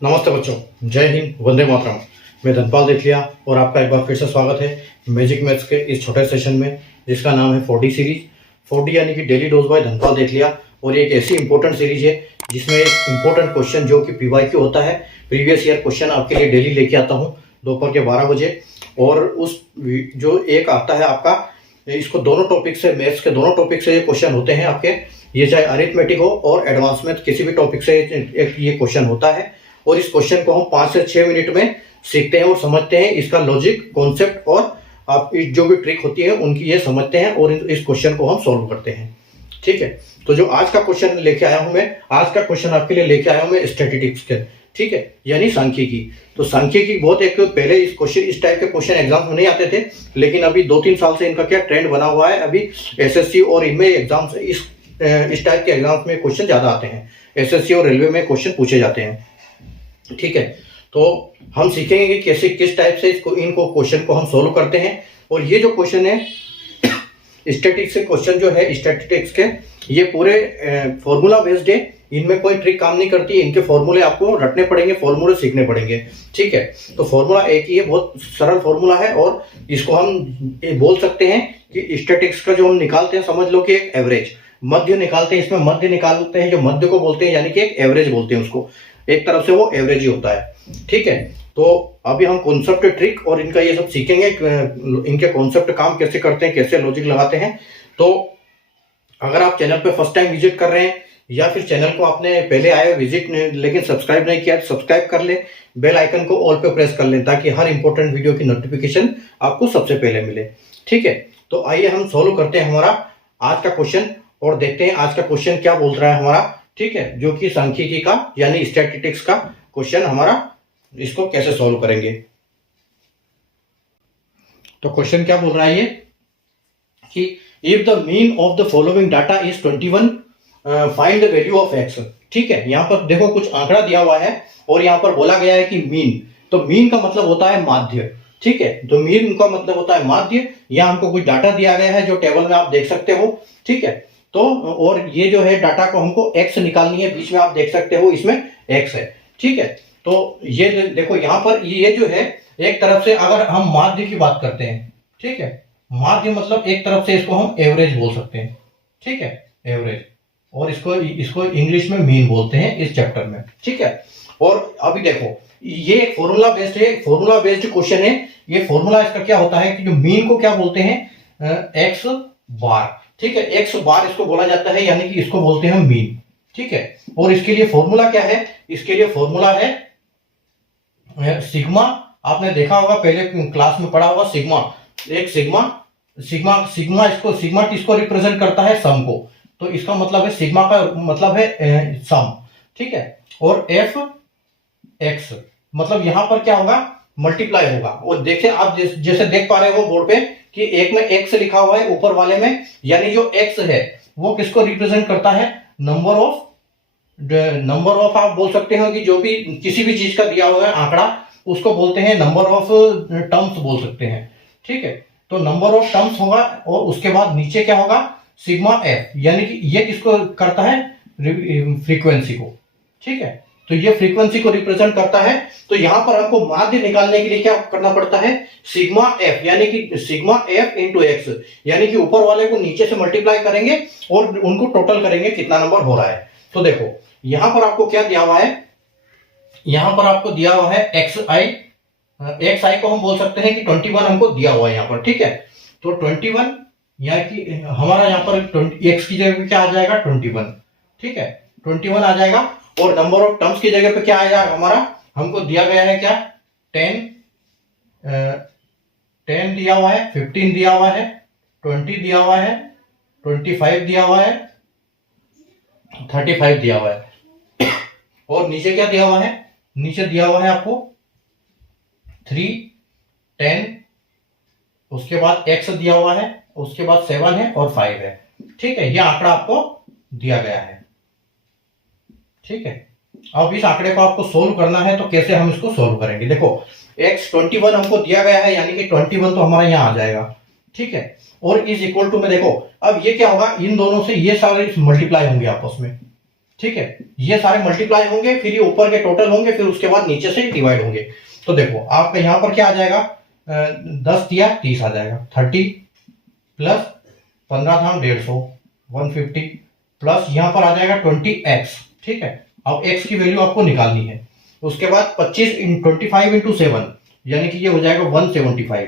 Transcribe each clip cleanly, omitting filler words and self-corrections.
नमस्ते बच्चों, जय हिंद, वंदे मातरम। मैं धनपाल देखलिया और आपका एक बार फिर से स्वागत है मैजिक मैथ्स के इस छोटे सेशन में जिसका नाम है 4D सीरीज। 4D यानी कि डेली डोज बाय धनपाल देखलिया। और ये एक ऐसी इंपॉर्टेंट सीरीज है जिसमें एक इंपॉर्टेंट क्वेश्चन जो कि PYQ होता है, प्रीवियस ईयर क्वेश्चन, आपके लिए डेली लेके आता हूँ दोपहर के 12 बजे। और उस जो एक आता है आपका, इसको दोनों टॉपिक से, मैथ्स के दोनों टॉपिक से ये क्वेश्चन होते हैं आपके, ये चाहे अरिथमेटिक हो और एडवांस मैथ, किसी भी टॉपिक से एक ये क्वेश्चन होता है। और इस क्वेश्चन को हम 5 से 6 मिनट में सीखते हैं और समझते हैं, इसका लॉजिक, कॉन्सेप्ट और आप जो भी ट्रिक होती है उनकी ये समझते हैं और इस क्वेश्चन को हम सॉल्व करते हैं। ठीक है, तो जो आज का क्वेश्चन लेके आया हूं मैं, आज का क्वेश्चन आपके लिए लेके आया हूं मैं स्टैटिस्टिक्स के, ठीक है, यानी सांख्यिकी। तो सांख्यिकी बहुत एक पहले इस टाइप के क्वेश्चन एग्जाम में नहीं आते थे, लेकिन अभी 2-3 साल से इनका क्या ट्रेंड बना हुआ है। अभी SSC और इनमें एग्जाम से इस टाइप के एग्जाम में क्वेश्चन ज्यादा आते हैं। SSC और रेलवे में क्वेश्चन पूछे जाते हैं। ठीक है, तो हम सीखेंगे कि कैसे, किस टाइप से इनको क्वेश्चन को हम सोल्व करते हैं। और ये जो क्वेश्चन है स्टैटिस्टिक्स के क्वेश्चन जो है स्टैटिस्टिक्स के, ये पूरे फॉर्मूला बेस्ड है, इनमें कोई ट्रिक काम नहीं करती। इनके फॉर्मूले आपको रटने पड़ेंगे, फॉर्मूले सीखने पड़ेंगे। ठीक है, तो फॉर्मूला एक ही है, बहुत सरल फॉर्मूला है और इसको हम बोल सकते हैं कि स्टैटिस्टिक्स का जो हम निकालते हैं, समझ लो कि एक एवरेज, मध्य निकालते हैं, इसमें मध्य निकालते हैं, जो मध्य को बोलते हैं, यानी कि एक एवरेज बोलते हैं उसको, एक तरफ से वो एवरेज ही होता है। ठीक है, तो अभी हम कॉन्सेप्ट, ट्रिक और इनका ये सब सीखेंगे, इनके कॉन्सेप्ट काम कैसे करते हैं, कैसे लॉजिक लगाते हैं। तो अगर आप चैनल पे फर्स्ट टाइम विजिट कर रहे हैं या फिर चैनल को आपने पहले आए विजिट लेकिन सब्सक्राइब नहीं किया, सब्सक्राइब कर ले, बेल आइकन को ऑल पे प्रेस कर लें ताकि हर इंपॉर्टेंट वीडियो की नोटिफिकेशन आपको सबसे पहले मिले। ठीक है, तो आइए हम सॉल्व करते हैं हमारा आज का क्वेश्चन और देखते हैं आज का क्वेश्चन क्या बोल रहा है हमारा। ठीक है, जो कि सांख्यिकी का यानी स्टैटिस्टिक्स का क्वेश्चन हमारा, इसको कैसे सॉल्व करेंगे। तो क्वेश्चन क्या बोल रहा है ये कि if the mean of the following data is 21, find the value of x। ठीक है, यहां पर देखो कुछ आंकड़ा दिया हुआ है और यहां पर बोला गया है कि मीन, तो मीन का मतलब होता है माध्य। ठीक है, तो मीन का मतलब होता है माध्य। यहां हमको कुछ डाटा दिया गया है जो टेबल में आप देख सकते हो। ठीक है, तो और ये जो है डाटा को हमको x निकालनी है, बीच में आप देख सकते हो इसमें x है। ठीक है, तो ये देखो यहां पर ये जो है, एक तरफ से अगर हम माध्य की बात करते हैं, ठीक है, माध्य मतलब एक तरफ से इसको हम एवरेज बोल सकते हैं। ठीक है, एवरेज, और इसको इंग्लिश में मीन बोलते हैं इस चैप्टर में। ठीक है, और अभी देखो ये एक फॉर्मूला बेस्ड है, फॉर्मूला बेस्ड क्वेश्चन है। ये फॉर्मूला इसका क्या होता है कि जो मीन को क्या बोलते हैं, एक्स बार। ठीक है, एक्स बार इसको बोला जाता है, यानी कि इसको बोलते हैं मीन। ठीक है, और इसके लिए फॉर्मूला क्या है, इसके लिए फॉर्मूला है सिग्मा। आपने देखा होगा, पहले क्लास में पढ़ा होगा सिग्मा, एक सिग्मा, सिग्मा किसको रिप्रेजेंट करता है, सम को। तो इसका मतलब है, सिग्मा का मतलब है सम। ठीक है, और एफ एक्स मतलब यहां पर क्या होगा, मल्टीप्लाई होगा। और देखें आप जैसे देख पा रहे हो बोर्ड पे कि एक में एक्स लिखा हुआ है ऊपर वाले में, यानी जो एक्स है वो किसको रिप्रेजेंट करता है, नंबर ऑफ आप बोल सकते हो कि जो भी किसी भी चीज का दिया हुआ है आंकड़ा, उसको बोलते हैं नंबर ऑफ टर्म्स बोल सकते हैं। ठीक है, तो नंबर ऑफ टर्म्स होगा और उसके बाद नीचे क्या होगा, सिग्मा एफ, यानी कि ये किसको करता है, फ्रीक्वेंसी को। ठीक है, तो ये फ्रीक्वेंसी को रिप्रेजेंट करता है। तो यहां पर हमको माध्य निकालने के लिए क्या करना पड़ता है, सिग्मा एफ, यानी कि सिग्मा एफ इंटू एक्स, यानी कि ऊपर वाले को नीचे से मल्टीप्लाई करेंगे और उनको टोटल करेंगे कितना नंबर हो रहा है। तो देखो यहां पर आपको क्या दिया हुआ है, यहां पर आपको दिया हुआ है एक्स आई को हम बोल सकते हैं कि 21 हमको दिया हुआ है यहां पर। ठीक है, तो 21 यानी कि हमारा यहां पर एक्स की जगह पे क्या आ जाएगा, 21। ठीक है, 21 आ जाएगा। और नंबर ऑफ टर्म्स की जगह पे क्या आ जाएगा हमारा, हमको दिया गया है क्या, 10 दिया हुआ है, 15 दिया हुआ है, 20 दिया हुआ है, 25 दिया हुआ है, 35 दिया हुआ है। और नीचे क्या दिया हुआ है, नीचे दिया हुआ है आपको 3, 10, उसके बाद x दिया हुआ है, उसके बाद 7 है और 5 है। ठीक है, यह आंकड़ा आपको दिया गया है। ठीक है, अब इस आंकड़े को आपको सोल्व करना है, तो कैसे हम इसको सोल्व करेंगे। देखो x 21 हमको दिया गया है, यानी कि 21 तो हमारा यहां आ जाएगा। ठीक है, और इज इक्वल टू में देखो अब ये क्या होगा, इन दोनों से ये सारे मल्टीप्लाई होंगे आपस में। ठीक है, ये सारे मल्टीप्लाई होंगे, फिर ये ऊपर के टोटल होंगे, फिर उसके बाद नीचे से डिवाइड होंगे। तो देखो आपका यहाँ पर क्या आ जाएगा, 10 या 30 आ जाएगा, 30 प्लस 15 था 150 150 प्लस यहाँ पर आ जाएगा 20x। ठीक है, अब x की वैल्यू आपको निकालनी है। उसके बाद 25 इंटू 7 यानी कि ये हो जाएगा 175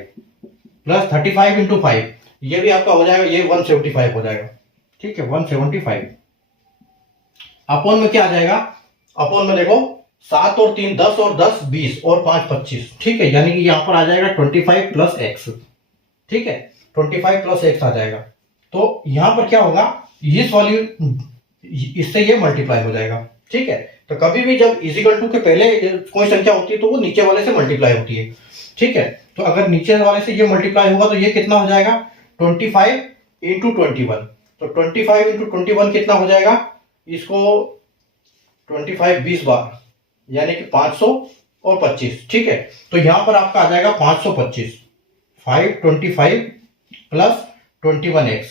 प्लस 35 इंटू 5 ये भी आपका हो जाएगा, ये 175 हो जाएगा। ठीक है, 175 अपॉन में क्या आ जाएगा, अपॉन में देखो 7 और 3 10 और 10 20 और 5 25। ठीक है, यानी कि यहाँ पर आ जाएगा 25 प्लस एक्स। ठीक है, 25 प्लस एक्स आ जाएगा। तो यहाँ पर क्या होगा, इस वाली इससे ये मल्टीप्लाई हो जाएगा। ठीक है, तो कभी भी जब इजिकल टू के पहले कोई संख्या होती है तो वो नीचे वाले से मल्टीप्लाई होती है। ठीक है, तो अगर नीचे वाले से ये मल्टीप्लाई होगा तो ये कितना हो जाएगा, 25 इंटू 21। तो 25 इंटू 21 कितना हो जाएगा, इसको 25 20 बार यानी कि 500 और 25। ठीक है, तो यहां पर आपका आ जाएगा 525 525 प्लस 21x।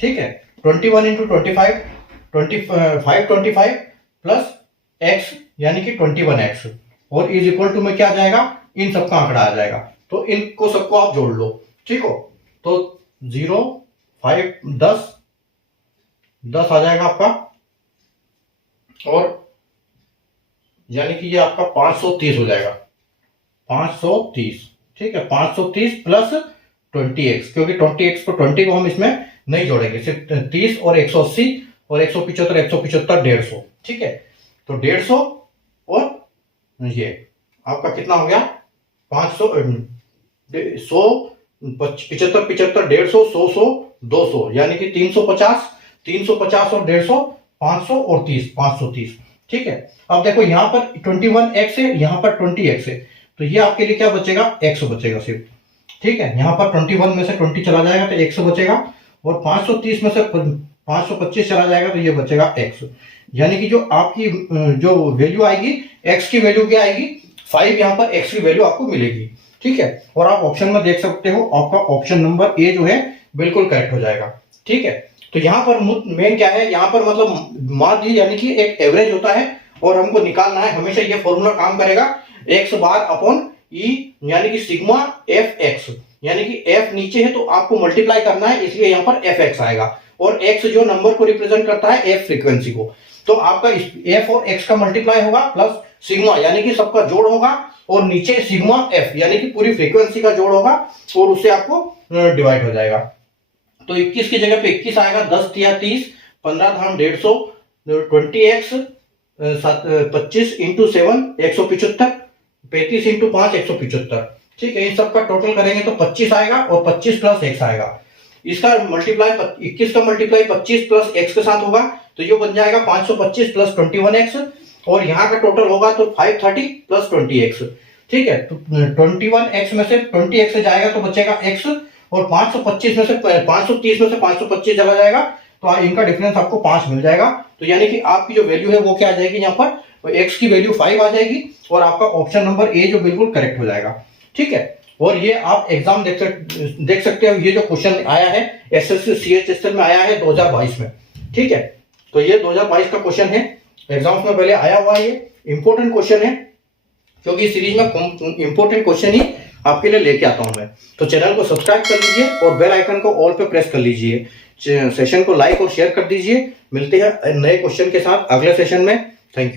ठीक है, 21 इंटू 25 525 प्लस x यानी कि 21x और इज इक्वल टू में क्या आ जाएगा, इन सबका आंकड़ा आ जाएगा। तो इनको सबको आप जोड़ लो। ठीक हो, तो 0 5 10 आ जाएगा आपका, और यानी कि ये आपका 530 हो जाएगा, 530। ठीक है, 530 प्लस 20x, क्योंकि 20x को 20 को हम इसमें नहीं जोड़ेंगे, सिर्फ 30 और 180 और 175 175 150। ठीक है, तो 150 और ये आपका कितना हो गया, 500 100 75 75 150 100 200 यानी कि 350 350 और 150 500 और 30 530। ठीक है, अब देखो यहाँ पर 21x है, यहाँ पर 20x है, तो ये आपके लिए क्या बचेगा, x बचेगा सिर्फ। ठीक है, यहाँ पर 21 में से 20 चला जाएगा तो x बचेगा, और 530 में से 525 चला जाएगा तो ये बचेगा x। यानी कि जो आपकी जो वैल्यू आएगी, x की वैल्यू क्या आएगी 5, यहाँ पर x की वैल्यू आपको मिलेगी। ठीक है, और आप ऑप्शन में देख सकते हो, आपका ऑप्शन नंबर ए जो है बिल्कुल करेक्ट हो जाएगा। ठीक है, तो यहाँ पर मेन क्या है, यहाँ पर मतलब माध्य यानी कि एक एवरेज होता है और हमको निकालना है। हमेशा ये फॉर्मूला काम करेगा, x बार अपॉन ई यानी कि सिग्मा एफ एक्स, यानी कि f नीचे है तो आपको मल्टीप्लाई करना है, इसलिए यहाँ पर एफ एक्स आएगा, और x जो नंबर को रिप्रेजेंट करता है f फ्रीक्वेंसी को। तो आपका f और x का मल्टीप्लाई होगा प्लस सिग्मा यानी कि सबका जोड़ होगा, और नीचे सिग्मा f यानी कि पूरी फ्रीक्वेंसी का जोड़ होगा, और उससे आपको डिवाइड हो जाएगा। तो 21 की जगह पे 21 आएगा, 10 या 30 15 था 150 20x 25 इंटू 7 175 35 इंटू 5 175। ठीक है, इन सबका टोटल करेंगे तो 25 आएगा, और 25 प्लस x आएगा। इसका मल्टीप्लाई 21 का मल्टीप्लाई 25 प्लस x के साथ होगा, तो ये बन जाएगा 525 प्लस 21x, और यहाँ का टोटल होगा तो 530 प्लस 20x। ठीक है, तो 21x में से 20x से जाएगा तो बचेगा x, और 525 में से 530 में से 525 चला जाएगा तो इनका डिफरेंस आपको 5 मिल जाएगा। तो यानी कि आपकी जो वैल्यू है वो क्या आ जाएगी, यहाँ पर x की वैल्यू 5 आ जाएगी, और आपका ऑप्शन नंबर ए जो बिल्कुल करेक्ट हो जाएगा। ठीक है, और ये आप एग्जाम देख सकते हो, ये जो क्वेश्चन आया है एसएससी सीएचएसएल में आया है 2022 में। ठीक है, तो ये 2022 का क्वेश्चन है, एग्जाम्स में पहले आया हुआ है, ये इंपॉर्टेंट क्वेश्चन है, क्योंकि इस सीरीज में इंपॉर्टेंट क्वेश्चन ही आपके लिए लेके आता हूं मैं। तो चैनल को सब्सक्राइब कर लीजिए और बेल आइकन को ऑल पे प्रेस कर लीजिए, सेशन को लाइक और शेयर कर दीजिए। मिलते हैं नए क्वेश्चन के साथ अगले सेशन में। Thank you.